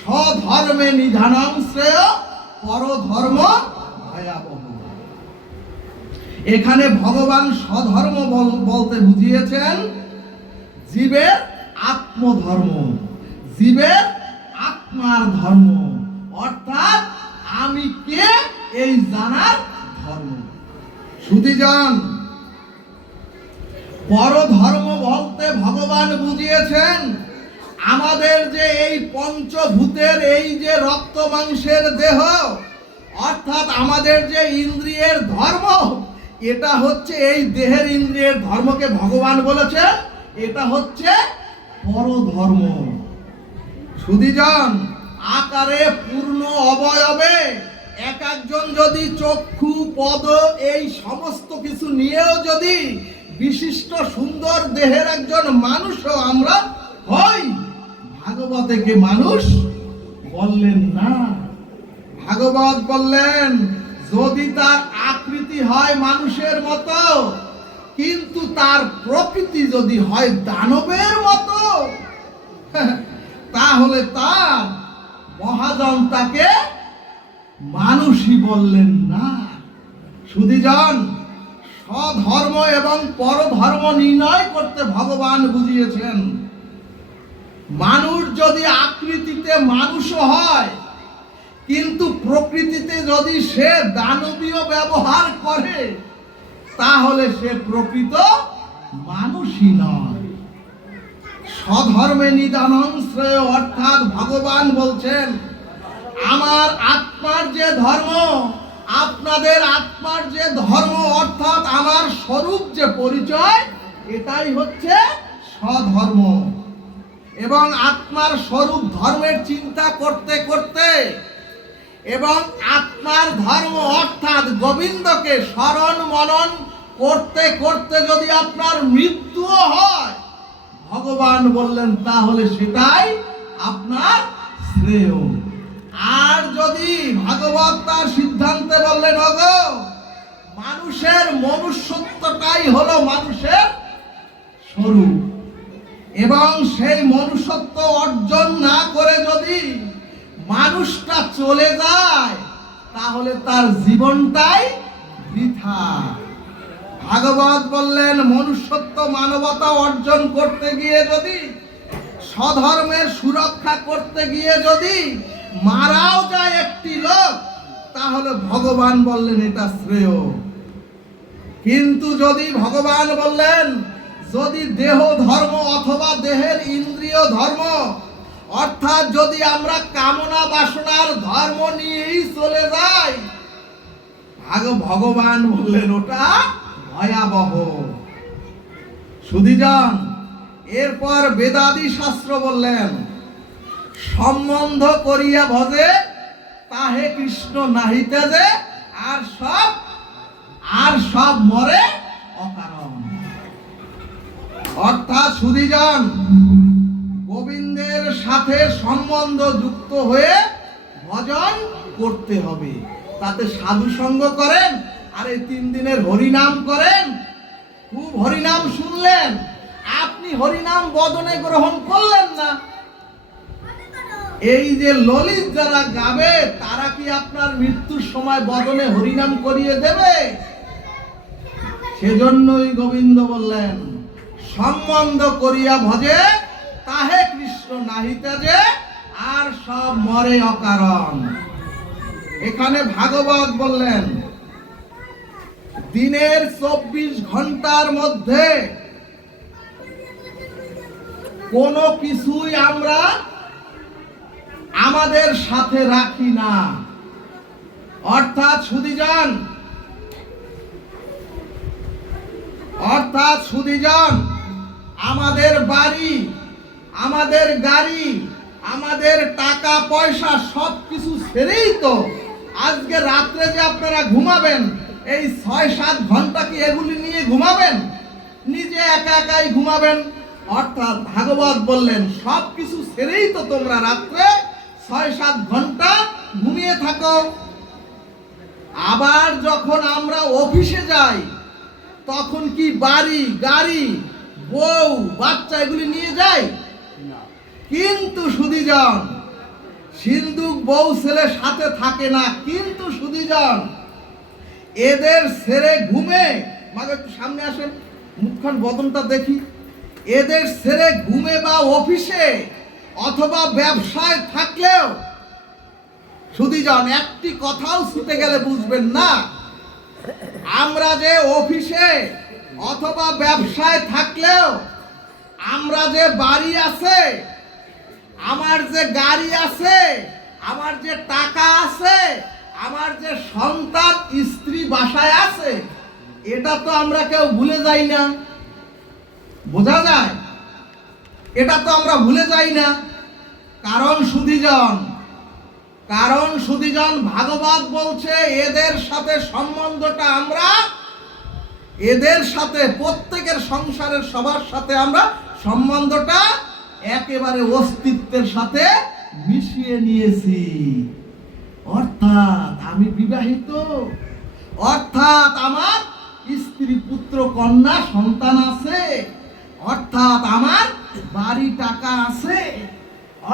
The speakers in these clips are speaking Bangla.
স্বধর্মে নিধানং শ্রেয় পরধর্ম ভয়াবহ। এখানে ভগবান স্বধর্ম বলতে বুঝিয়েছেন জীবের আত্মধর্ম, জীবের আত্মার ধর্ম, অর্থাৎ আমি কে এই জানার ধর্ম। সুধীজন, পরধর্ম বলতে ভগবান বুঝিয়েছেন আমাদের যে এই পঞ্চভূতের এই যে রক্ত মাংসের দেহ, অর্থাৎ আমাদের যে ইন্দ্রিয়ের ধর্ম, এটা হচ্ছে এই দেহের ইন্দ্রিয়ের ধর্মকে ভগবান বলেছে এটা হচ্ছে পরধর্ম। সুধীজন, আকারে পূর্ণ অবয়বে এক একজন যদি চক্ষু পদ এই সমস্ত কিছু নিয়েও যদি বিশিষ্ট সুন্দর দেহের একজন মানুষও আমরা হই, ভাগবতে কে মানুষ বললেন না। ভাগবত বললেন যদি তার আকৃতি হয় মানুষের মতো, কিন্তু তার প্রকৃতি যদি হয় দানবের মতো, তাহলে তার মহাজন তাকে মানুষই বললেন না। সুধীজন, স্বধর্ম এবং পরধর্ম নির্ণয় করতে ভগবান বুঝিয়েছেন মানুষ যদি আকৃতিতে মানুষও হয়, কিন্তু প্রকৃতিতে যদি সে দানবীয় ব্যবহার করে, তাহলে সে প্রকৃত মানুষই নয়। স্বধর্মে নিদানং শ্রেয়, অর্থাৎ ভগবান বলছেন আমার আত্মার যে ধর্ম, আপনাদের আত্মার যে ধর্ম, অর্থাৎ আমার স্বরূপ যে পরিচয়, এটাই হচ্ছে স্বধর্ম। এবং আত্মার স্বরূপ ধর্মের চিন্তা করতে করতে এবং আত্মার ধর্ম অর্থাৎ গোবিন্দকে স্মরণ মনন করতে করতে যদি আপনার মৃত্যুও হয়, ভগবান বললেন তাহলে সেটাই আপনার শ্রেয়। আর যদি ভাগবত তার সিদ্ধান্তে বললেন ওগো মানুষের মনুষ্যত্বটাই হলো মানুষের স্বরূপ, এবং সেই মনুষ্যত্ব অর্জন না করে যদি মানুষটা চলে যায়, তাহলে তার জীবনটাই বৃথা। ভাগবত বললেন মনুষ্যত্ব মানবতা অর্জন করতে গিয়ে যদি, স্বধর্মের সুরক্ষা করতে গিয়ে যদি মারাও যায় একটি লোক, তাহলে ভগবান বললেন এটা শ্রেয়। কিন্তু যদি ভগবান বললেন যদি দেহ ধর্ম অথবা দেহের ইন্দ্রিয় ধর্ম, অর্থাৎ যদি আমরা কামনা বাসনার ধর্ম নিয়েই চলে যাই, ভগবান বললেন ওটা ভয়াবহ। সুধীজন, এরপর বেদাদি শাস্ত্র বললেন সম্বন্ধ করিয়া ভজে তাহে কৃষ্ণ নাহিতে যে, আর সব মরে অকারণ। অর্থাৎ সুধীজন, গোবিন্দের সাথে সম্বন্ধ যুক্ত হয়ে ভজন করতে হবে। তাতে সাধু সঙ্গ করেন আর এই 3 দিনের হরিনাম করেন, খুব হরিনাম শুনলেন, আপনি হরিনাম বদনে গ্রহণ করলেন না। এই যে ললিত যারা গাবে, তারা কি আপনার মৃত্যুর সময় বদনে হরিনাম করিয়ে দেবে? সেজন্যই গোবিন্দ বললেন সম্বন্ধ করিয়া ভজে তাহে কৃষ্ণ নাহিতে যে, আর সব মরে অকারণ। এখানে ভাগবত বললেন দিনের 24 ঘন্টার মধ্যে কোনো কিছুই আমরা আমাদের সাথে রাখি না। অর্থাৎ সুধীজন, আমাদের বাড়ি, আমাদের গাড়ি, আমাদের টাকা পয়সা সবকিছু ছেড়েই তো আজকে রাত্রে যে আপনারা ঘুমাবেন, এই 6-7 ঘন্টা কি এগুলি নিয়ে ঘুমাবেন? নিজে একা একাই ঘুমাবেন। অর্থাৎ ভাগবত বললেন সবকিছু ছেড়েই তো তোমরা রাত্রে 6-7 ঘন্টা ঘুমিয়ে থাকো। আবার যখন আমরা অফিসে যাই, তখন কি বাড়ি, গাড়ি, বউ, বাচ্চা এগুলি নিয়ে যাই? কিন্তু সুধীজন, সিন্ধুক বউ ছেলে সাথে থাকে না, কিন্তু সুধীজন এদের ছেড়ে ঘুমে, মাকে একটু সামনে আসেন, মুখখান বদনটা দেখি। এদের ছেড়ে ঘুমে বা অফিসে অথবা ব্যবসায় থাকলেও সুধীজন একটি কথাও ছুটে গেলে বুঝবেন না, আমরা যে অফিসে অথবা ব্যবসায় থাকলেও, আমরা যে বাড়ি আছে, আমার যে গাড়ি আছে, আমার যে টাকা আছে, আমার যে সন্তান স্ত্রী বাসায় আছে, এটা তো আমরা কেউ ভুলে যাই না। বোঝা যায়? এটা তো আমরা ভুলে যাই না। কারণ সুধীজন ভাগবত বলছে এদের সাথে সম্বন্ধটা আমরা, এদের সাথে প্রত্যেকের সংসারের সবার সাথে আমরা সম্বন্ধটা একেবারে অস্তিত্বের সাথে মিশিয়ে নিয়েছি। অর্থাৎ আমি বিবাহিত, অর্থাৎ আমার স্ত্রী পুত্র কন্যা সন্তান আছে, অর্থাৎ আমার বাড়ি টাকা আছে,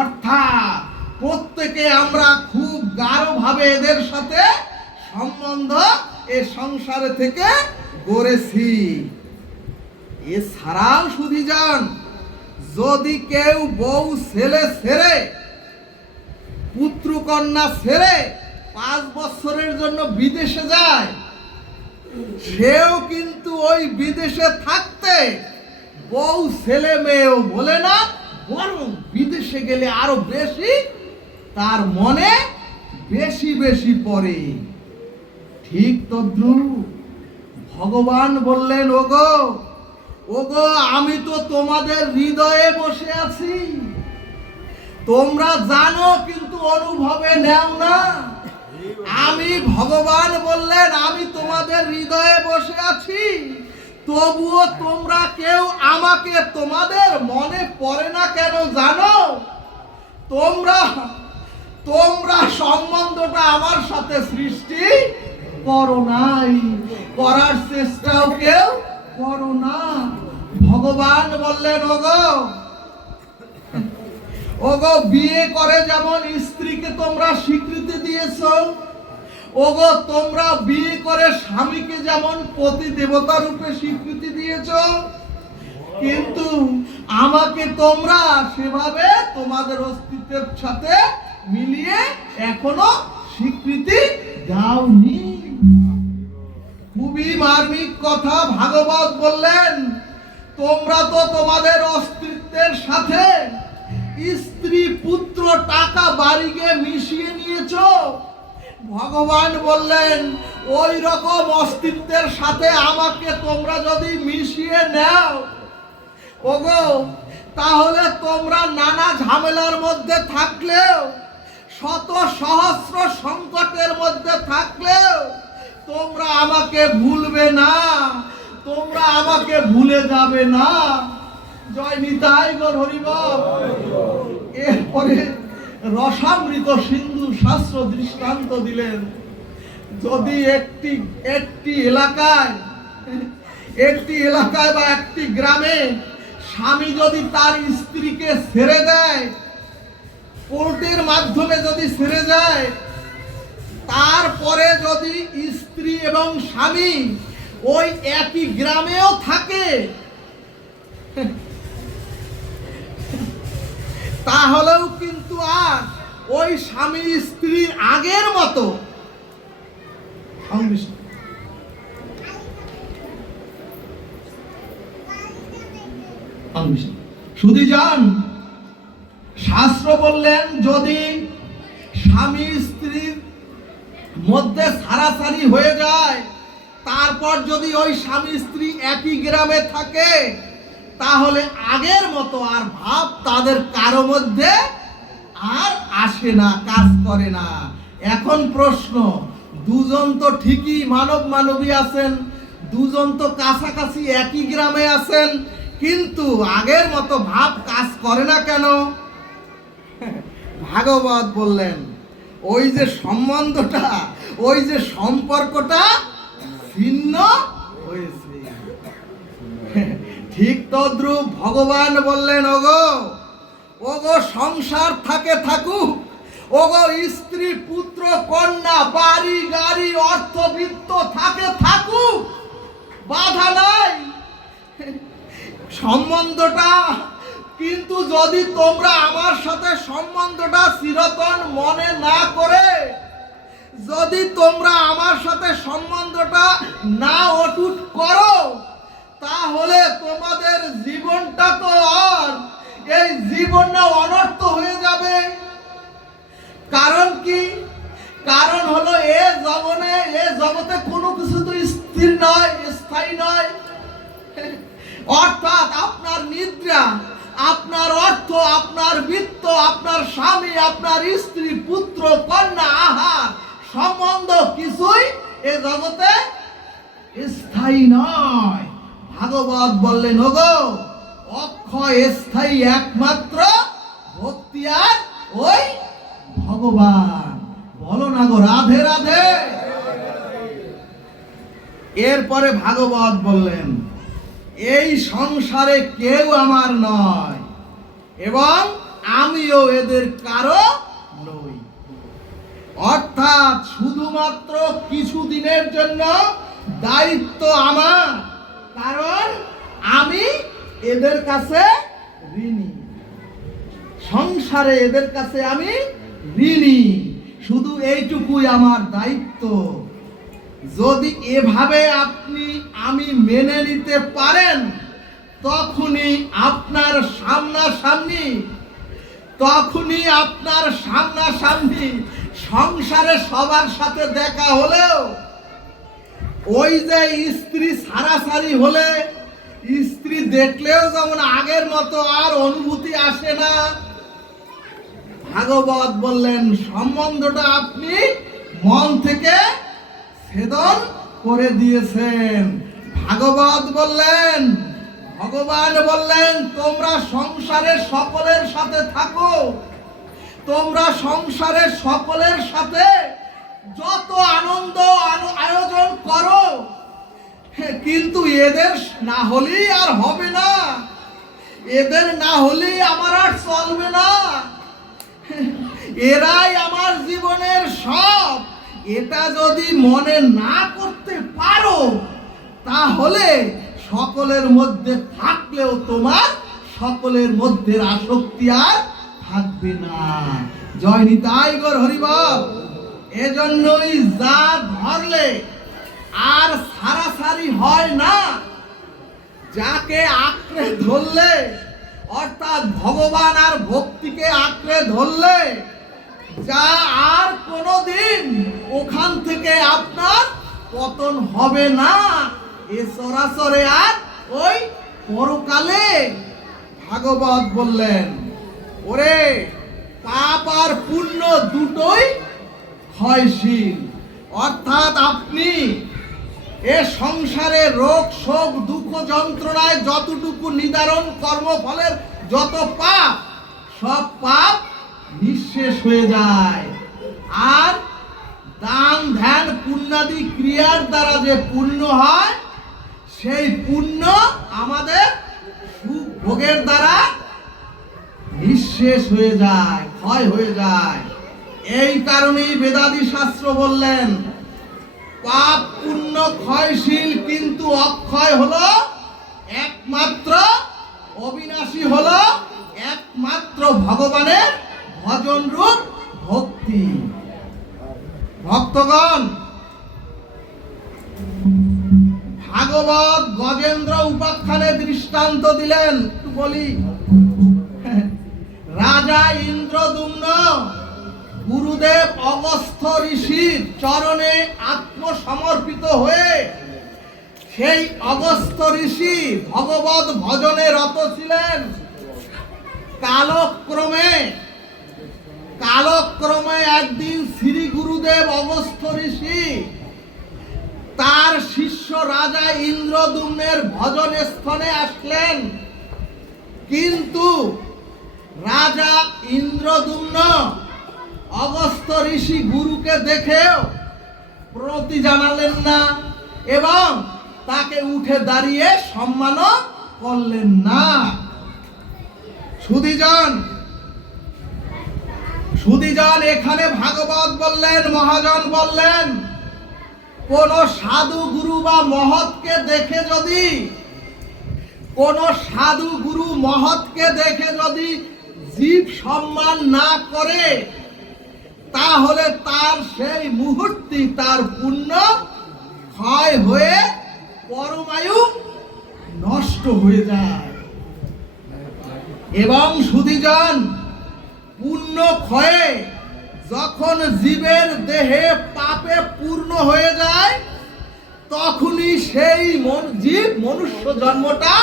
অর্থাৎ প্রত্যেকে আমরা খুব গাঢ়ভাবে এদের সাথে সম্বন্ধ এ সংসারে থেকে গড়েছি। এছাড়াও সুধীজন যদি কেউ বউ ছেলে ছেড়ে, পুত্র কন্যা ছেড়ে 5 বছরের জন্য বিদেশে যায়, সেও কিন্তু ওই বিদেশে থাকতে বউ ছেলে মেয়েও বলে না, বরং বিদেশে গেলে আরো বেশি তার মনে বেশি বেশি পড়ে। ঠিক তদ্রুপ ভগবান বললেন, ওগো আমি তো তোমাদের হৃদয়ে বসে আছি, তোমরা জানো কিন্তু অনুভবে নেও না। আমি ভগবান বললেন আমি তোমাদের হৃদয়ে বসে আছি, তবুও তোমরা কেউ আমাকে তোমাদের মনে পড়ে না কেন জানো? তোমরা সম্বন্ধটা আমার সাথে সৃষ্টি করো নাই, করার চেষ্টাও কেউ করো না। ভগবান বললেন, ওগো বিয়ে করে যেমন স্ত্রীকে তোমরা স্বীকৃতি দিয়েছো, ওগো তোমরা বিয়ে করে স্বামীকে যেমন পতি দেবতা রূপে স্বীকৃতি দিয়েছো, কিন্তু আমাকে তোমরা সেভাবে তোমাদের অস্তিত্বের সাথে মিলিয়ে এখনো স্বীকৃতি দাওনি। খুবই মার্মিক কথা ভাগবত বললেন, তোমরা তো তোমাদের অস্তিত্বের সাথে স্ত্রী পুত্র টাকা বাড়িকে মিশিয়ে নিয়েছো। ভগবান বললেন ওই রকম অস্তিত্বের সাথে আমাকে তোমরা যদি মিশিয়ে নাও, ওগো তাহলে তোমরা নানা ঝামেলার মধ্যে থাকলেও, শত সহস্র সংকটের মধ্যে থাকলেও তোমরা আমাকে ভুলবে না, তোমরা আমাকে ভুলে যাবে না। জয় নিতাই গৌর হরিবল। এরপরে রসামৃত সিন্ধু শাস্ত্র দৃষ্টান্ত দিলেন, যদি একটি এলাকায় বা একটি গ্রামে স্বামী যদি তার স্ত্রীকে ছেড়ে দেয়, কোর্টের মাধ্যমে যদি ছেড়ে যায়, তারপরে যদি স্ত্রী এবং স্বামী ওই একই গ্রামেও থাকে, তাহলেও কিন্তু আর ওই স্বামী স্ত্রীর আগের মতো সুধীজন শাস্ত্র বললেন যদি স্বামী স্ত্রীর মধ্যে ছাড়াছাড়ি হয়ে যায়, তারপর যদি ওই স্বামী স্ত্রী একই গ্রামে থাকে, তাহলে আগের মতো আর ভাব তাদের কারো মধ্যে আর আসে না, কাজ করে না। এখন প্রশ্ন, দুজন তো ঠিকই মানবী আছেন, দুজন তো কাছাকাছি একই গ্রামে আছেন, কিন্তু আগের মতো ভাব কাজ করে না কেন? ভাগবত বললেন ওই যে সম্বন্ধটা, ওই যে সম্পর্কটা ভিন্ন হয়েছে। ঠিক তদ্রূপ ভগবান বললেন, ওগো সংসার থাকুক, ওগো স্ত্রী পুত্র কন্যা বাড়ি গাড়ি অর্থবিত্ত থাকে থাকুক, বাধা নাই সম্বন্ধটা। কিন্তু যদি তোমরা আমার সাথে সম্বন্ধটা চিরতন মনে না করে, যদি তোমরা আমার সাথে সম্বন্ধটা না অটুট করো, তাহলে তোমাদের জীবনটা তো আর এই জীবনটা অনর্থ হয়ে যাবে। কারণ কি? কারণ হলো এ জগতে কোনো কিছু তো স্থির নয়, স্থায়ী নয়। অর্থাৎ আপনার নিদ্রা, আপনার অর্থ, আপনার বিত্ত, আপনার স্বামী, আপনার স্ত্রী, পুত্র, কন্যা, আহার, সম্বন্ধ কিছুই এ জগতে স্থায়ী নয়। ভাগবত বললেন, ওগো অক্ষয় স্থায়ী একমাত্র ভক্তি আর ওই ভগবান। বলো না গো রাধে রাধে। এরপরে ভাগবত বললেন, এই সংসারে কেউ আমার নয় এবং আমিও এদের কারো নই। অর্থাৎ শুধুমাত্র কিছুদিনের জন্য দায়িত্ব আমার, কারণ আমি এদের কাছে ঋণী। সংসারে এদের কাছে আমি ঋণী, শুধু এইটুকুই আমার দায়িত্ব। যদি এভাবে আমি মেনে নিতে পারেন, তখনই আপনার সামনাসামনি সংসারে সবার সাথে দেখা হলেও ওই যে স্ত্রী সারাসারি হলে, স্ত্রী দেখলেও যেমন আগের মতো আর অনুভূতি আসে না। ভাগবত বললেন, সম্বন্ধটা আপনি মন থেকে ছেদন করে দিয়েছেন। ভাগবত বললেন, ভগবান বললেন, তোমরা সংসারে সকলের সাথে থাকো, তোমরা সংসারে সকলের সাথে যত আনন্দ আয়োজন করো, কিন্তু এদের না হলেই আর হবে না, এদের না হলেই আমার আর চলবে না। এরাই আমার জীবনের সব। এটা যদি মনে না করতে পারো, তাহলে সকলের মধ্যে থাকলেও তোমার সকলের মধ্যে আসক্তি আর থাকবে না। জয় নিতাই গৌর হরিবল। এজন্যই যা ধরলে আর সারাসারি হয় না, যাকে আঁকড়ে ধরলে, অর্থাৎ ভগবান আর ভক্তিকে আঁকড়ে ধরলে, যা আর কোনোদিন ওখান থেকে আপনার পতন হবে না। এ সরাসরি আর ওই পরকালে। ভাগবত বললেন, ওরে পাপ আর পুণ্য দুটোই ক্ষয়শীল। অর্থাৎ আপনি এ সংসারে রোগ শোক দুঃখ যন্ত্রণায় যতটুকু নিদারণ কর্মফলের যত পাপ, সব পাপ নিঃশেষ হয়ে যায়। আর দান ধ্যান পুণ্যাদি ক্রিয়ার দ্বারা যে পুণ্য হয়, সেই পুণ্য আমাদের সুখ ভোগের দ্বারা নিঃশেষ হয়ে যায়, ক্ষয় হয়ে যায়। এই কারণেই বেদাদি শাস্ত্র বললেন, পাপ পুণ্য ক্ষয়শীল, কিন্তু অক্ষয় হলো একমাত্র, অবিনাশী হলো একমাত্র ভগবানের ভজন রূপ ভক্তি। ভক্তগণ, ভাগবত গজেন্দ্র উপাখ্যানে দৃষ্টান্ত দিলেন। একটু বলি, রাজা ইন্দ্রদুম্ন গুরুদেব অগস্ত্য ঋষির চরণে আত্মসমর্পিত হয়ে সেই অগস্ত্য ঋষি ভগবত ভজনে রত ছিলেন। কালক্রমে একদিন শ্রী গুরুদেব অগস্ত্য ঋষি তার শিষ্য রাজা ইন্দ্রদুম্নের ভজন স্থানে আসলেন। কিন্তু রাজা ইন্দ্রদুম্ন অগস্ত্য ঋষি গুরুকে দেখেও প্রণতি জানালেন না এবং তাকে উঠে দাঁড়িয়ে সম্মান করলেন না। সুধীজন, এখানে ভাগবত বললেন, মহাজন বললেন, কোন সাধু গুরু বা মহৎকে দেখে যদি, কোন সাধু গুরু মহৎকে দেখে যদি জীব সম্মান না করে, তাহলে তার সেই মুহূর্তে তার পুণ্য ক্ষয় হয়ে পরমায়ু নষ্ট হয়ে যায়। এবং সুধীজন, পুণ্য ক্ষয়ে যখন জীবের দেহে পাপে পূর্ণ হয়ে যায়, তখনই সেই জীব মনুষ্য জন্মটা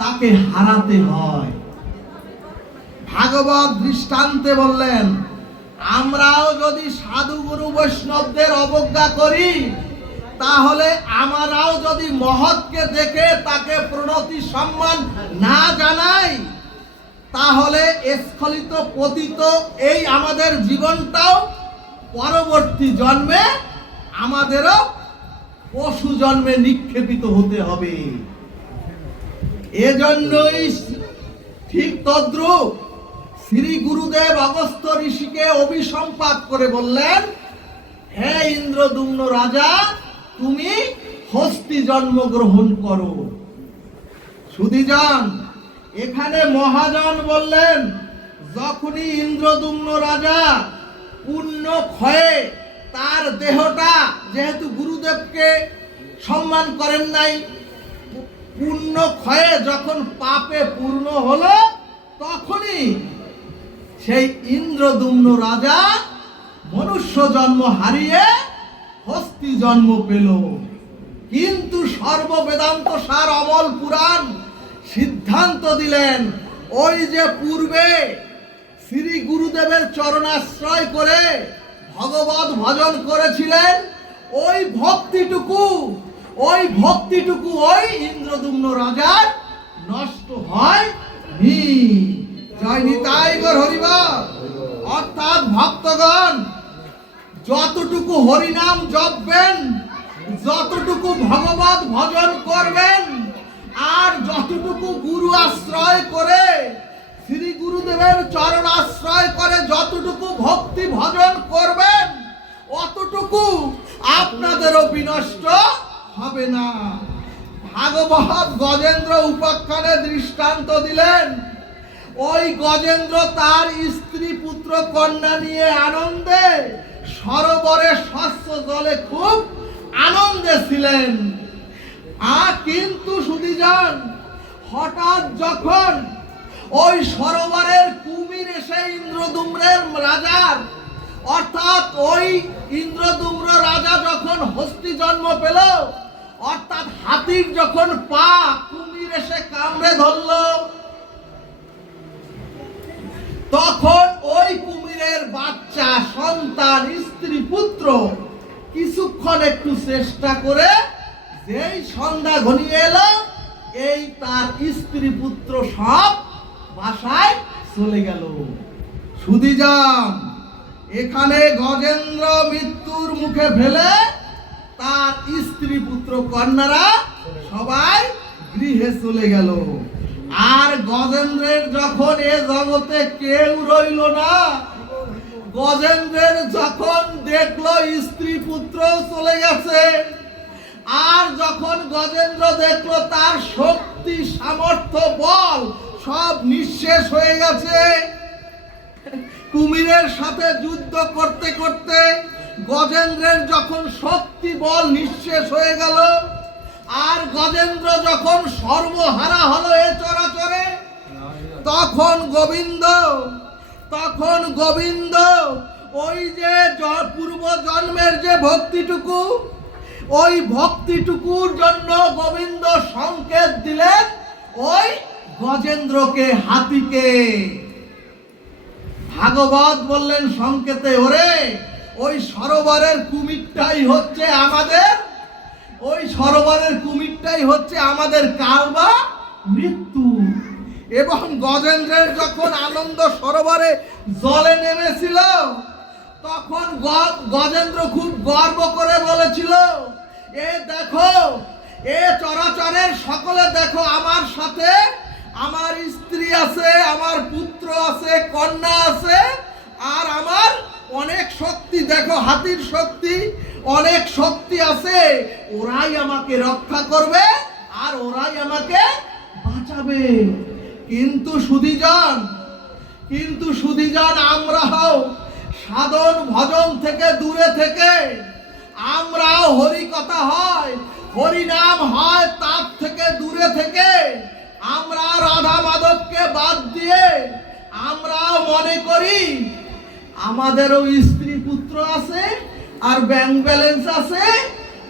তাকে হারাতে হয়। ভাগবত দৃষ্টান্তে বললেন, আমরাও যদি সাধু গুরু বৈষ্ণবদের অবজ্ঞা করি, তাহলে আমরাও যদি মহৎকে দেখে তাকে প্রণতি সম্মান না জানাই, তাহলে স্খলিত পতিত এই আমাদের জীবনটাও পরবর্তী জন্মে আমাদেরও পশু জন্মে নিক্ষেপিত হতে হবে। এজন্যই ঠিক তদ্রূপ শ্রী গুরুদেব অগস্ত্য ঋষিকে অভিসম্পাত করে বললেন, হে ইন্দ্রদ্যুম্ন রাজা, তুমি হস্তি জন্মগ্রহণ করো। সুধীজন, এখানে মহাজন বললেন, যখনই ইন্দ্রদ্যুম্ন রাজা পুণ্য ক্ষয়ে তার দেহটা, যেহেতু গুরুদেবকে সম্মান করেন নাই, পুণ্য ক্ষয়ে যখন পাপে পূর্ণ হলো, তখনই সেই ইন্দ্রদ্যুম্ন রাজা মনুষ্য জন্ম হারিয়ে হস্তি জন্ম পেল। কিন্তু সর্ববেদান্ত সার অমল পুরাণ সিদ্ধান্ত দিলেন, ওই যে পূর্বে শ্রী গুরুদেবের চরণাশ্রয় করে ভগবত ভজন করেছিলেন, ওই ভক্তিটুকু ওই ইন্দ্রদ্যুম্ন রাজার নষ্ট হয়নি। জয় নিতাই গৌর হরিবল। অর্থাৎ ভক্তগণ, যতটুকু হরিনাম জপবেন, যতটুকু ভগবত ভজন করবেন, আর যতটুকু গুরু আশ্রয় করে, শ্রী গুরুদেবের চরণ আশ্রয় করে যতটুকু ভক্তি ভজন করবেন, অতটুকু আপনাদেরও বিনষ্ট হবে না। ভাগবত গজেন্দ্র উপাখ্যানে দৃষ্টান্ত দিলেন, ওই গজেন্দ্র তার স্ত্রী পুত্র কন্যা নিয়ে আনন্দে সরোবরে স্বচ্ছ জলে খুব আনন্দে ছিলেন। কিন্তু সুধীজন, হঠাৎ যখন ওই সরোবরের কুমির এসে ইন্দ্রদ্যুম্নের রাজার, অর্থাৎ ওই ইন্দ্রদ্যুম্ন রাজা যখন হস্তি জন্ম পেল, অর্থাৎ হাতির যখন পা কুমির এসে কামড়ে ধরল, তখন ওই কুমিরের বাচ্চা সন্তান স্ত্রী পুত্র কিছুক্ষণ একটু চেষ্টা করে, যেই সন্ধ্যা ঘনিয়ে এলো, এই তার স্ত্রী পুত্র সব বাসায় চলে গেল। সুধীজন, এখানে গজেন্দ্র মৃত্যুর মুখে ফেলে তার স্ত্রী পুত্র কন্যারা সবাই গৃহে চলে গেল। আর গজেন্দ্রের যখন এ জগতে কেউ রইল না, গজেন্দ্রের যখন দেখলো স্ত্রী পুত্র চলে গেছে, আর যখন গজেন্দ্র দেখলো তার শক্তি সামর্থ্য বল সব নিঃশেষ হয়ে গেছে, কুমিরের সাথে যুদ্ধ করতে করতে গজেন্দ্রের যখন শক্তি বল নিঃশেষ হয়ে গেল, আর গজেন্দ্র যখন সর্বহারা হলো এ চরাচরে, তখন গোবিন্দ ওই যে পূর্ব জন্মের যে ভক্তিটুকু, ওই ভক্তিটুকুর জন্য গোবিন্দ সংকেত দিলেন ওই গজেন্দ্রকে, হাতিকে। ভাগবত বললেন সংকেতে, ওরে ওই সরোবরের কুমিরটাই হচ্ছে আমাদের, ওই সরোবরের কুমিরটাই হচ্ছে আমাদের কাল বা মৃত্যু। এবং গজেন্দ্রের যখন আনন্দ সরোবরে জলে নেমেছিল, তখন গজেন্দ্র খুব গর্ব করে বলেছিল, এ দেখো, এ চরাচরের সকলে দেখো, আমার সাথে আমার স্ত্রী আছে, আমার পুত্র আছে, কন্যা আছে, আর আমার অনেক শক্তি, দেখো হাতির শক্তি, অনেক শক্তি আছে, ওরাই আমাকে রক্ষা করবে আর ওরাই আমাকে বাঁচাবে। কিন্তু সুধীজন আমরাও সাধন ভজন থেকে দূরে থেকে, আমরাও হরি কথা হয়, হরি নাম হয়, তার থেকে দূরে থেকে আমরা রাধা মাধবকে বাদ দিয়ে আমরাও মনে করি আমাদেরও স্ত্রী পুত্র আছে আর ব্যাংক ব্যালেন্স আছে,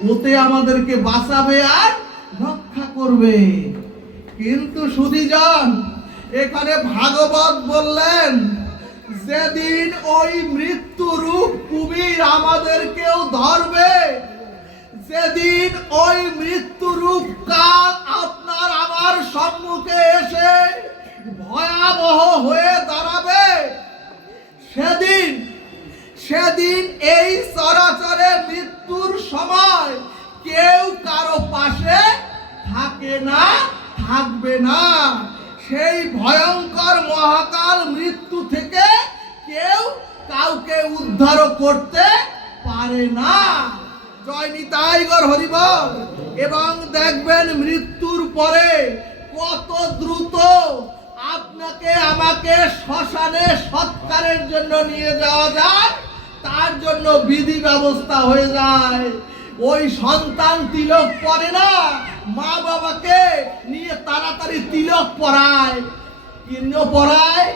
ওতে আমাদেরকে বাঁচাবে আর রক্ষা করবে। কিন্তু সুধীজন, এখানে ভাগবত বললেন যেদিন ওই মৃত্যু রূপ কুমির আমাদেরকেও ধরবে, যেদিন ওই মৃত্যু রূপ কাল আপনার আমার সম্মুখে এসে ভয়াবহ হয়ে দাঁড়াবে, সেদিন এই চরাচরে মৃত্যুর সময় কেউ কারো পাশে থাকে না, থাকবে না। সেই ভয়ঙ্কর মহাকাল মৃত্যু থেকে কেউ কাউকে উদ্ধার করতে পারে না। জয় নিতাই গৌর হরি বল। এবং দেখবেন মৃত্যুর পরে কত দ্রুত আপনাকে আমাকে শ্মশানে সৎকারের জন্য নিয়ে যাওয়া যায়, তার জন্য বিধি ব্যবস্থা হয়ে যায়। ওই সন্তান তিলক পরে না, মা বাবাকে নিয়ে তাড়াতাড়ি তিলক পরায়। কেন পরায়?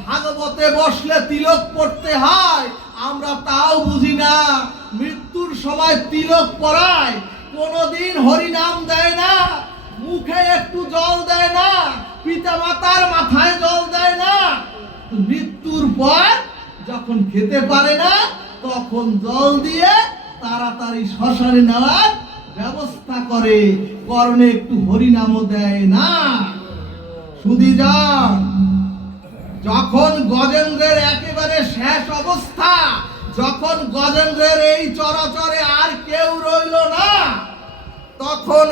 ভাগবতে বসলে তিলক পড়তে হয়, আমরা তাও বুঝি না। মৃত্যুর সময় তিলক পরায়, কোনোদিন হরিনাম দেয় না, মুখে একটু জল দেয় না, পিতা মাতার মাথায় জল দেয় না। মৃত্যুর পর যখন খেতে পারে না, তখন জল দিয়ে তাড়াতাড়ি শ্মশানে নেওয়ার ব্যবস্থা করে, কর্ণে একটু হরিনামও দেয় না। সুধীজন, যখন গজেন্দ্রের একেবারে শেষ অবস্থা, যখন গজেন্দ্রের এই চরাচরে আর কেউ রইল না, তখন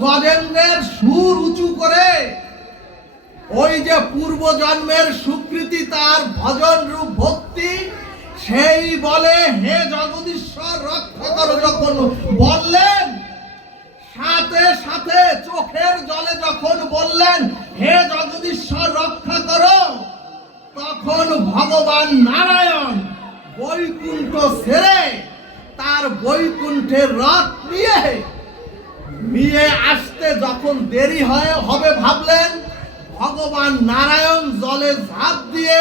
গজেন্দ্রের সুর উঁচু করে ওই যে পূর্ব জন্মের সুকৃতি, তার ভজন রূপ ভক্তি, সেই বলে হে জগদীশ্বর রক্ষা করো যখন বললেন, সাথে সাথে চোখের জলে যখন বললেন হে জগদীশ্বর রক্ষা করো, তখন ভগবান নারায়ণ বৈকুণ্ঠ ছেড়ে তার বৈকুণ্ঠের রথ নিয়ে আসতে যখন দেরি হবে ভাবলেন, ভগবান নারায়ণ জলে ঝাঁপ দিয়ে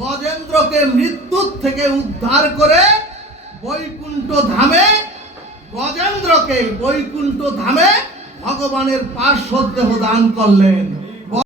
গজেন্দ্রকে মৃত্যুর থেকে উদ্ধার করে গজেন্দ্রকে বৈকুণ্ঠ ধামে ভগবানের পার্শ্বদেহ দান করলেন।